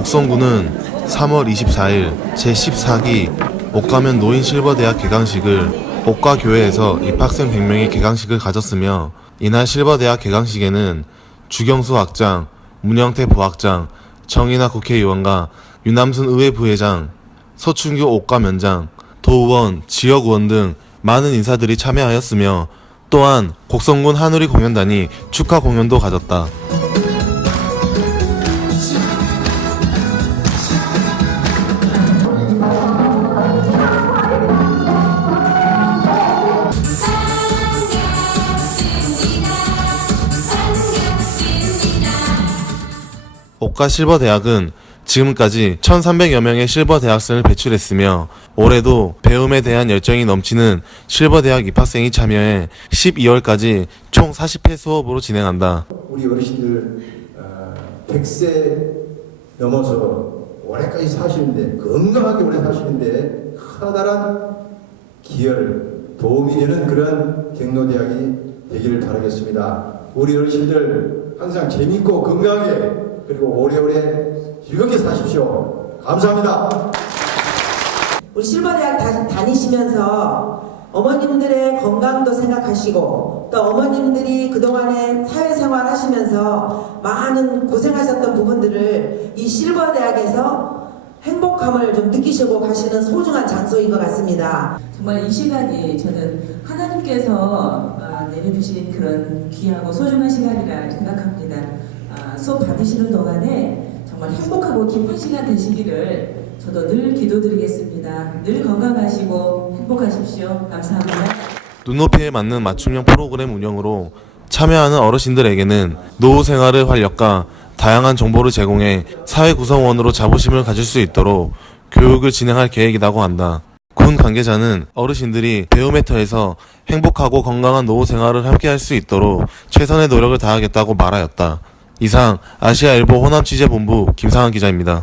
곡성군은 3월 24일 제14기 옥가면 노인 실버대학 개강식을 옥가교회에서 입학생 100명의 개강식을 가졌으며 이날 실버대학 개강식에는 주경수 학장, 문영태 부학장, 정인아 국회의원과 유남순 의회 부회장, 서춘규 옥가면장, 도의원, 지역의원 등 많은 인사들이 참여하였으며 또한 곡성군 한우리 공연단이 축하 공연도 가졌다. 옥가 실버 대학은 지금까지 1,300여 명의 실버 대학생을 배출했으며 올해도 배움에 대한 열정이 넘치는 실버 대학 입학생이 참여해 12월까지 총 40회 수업으로 진행한다. 우리 어르신들 어, 100세 넘어서 오래까지 사시는데 건강하게 오래 사시는데 커다란 기여를 도움이 되는 그런 경로대학이 되기를 바라겠습니다. 우리 어르신들 항상 재밌고 건강하게 그리고 오래오래 즐겁게 사십시오. 감사합니다. 우리 실버대학 다, 다니시면서 어머님들의 건강도 생각하시고 또 어머님들이 그동안에 사회생활 하시면서 많은 고생하셨던 부분들을 이 실버대학에서 행복함을 좀 느끼시고 가시는 소중한 장소인 것 같습니다. 정말 이 시간이 저는 하나님께서 아, 내려주신 그런 귀하고 소중한 시간이라 생각합니다. 아, 수업 받으시는 동안에 정말 행복하고 기쁜 시간 되시기를 저도 늘 기도드리겠습니다. 늘 건강하시고 행복하십시오. 감사합니다. 눈높이에 맞는 맞춤형 프로그램 운영으로 참여하는 어르신들에게는 노후 생활의 활력과 다양한 정보를 제공해 사회 구성원으로 자부심을 가질 수 있도록 교육을 진행할 계획이라고 한다. 군 관계자는 어르신들이 배움의 터에서 행복하고 건강한 노후 생활을 함께 할 수 있도록 최선의 노력을 다하겠다고 말하였다. 이상 아시아 일보 호남취재 본부 김상환 기자입니다.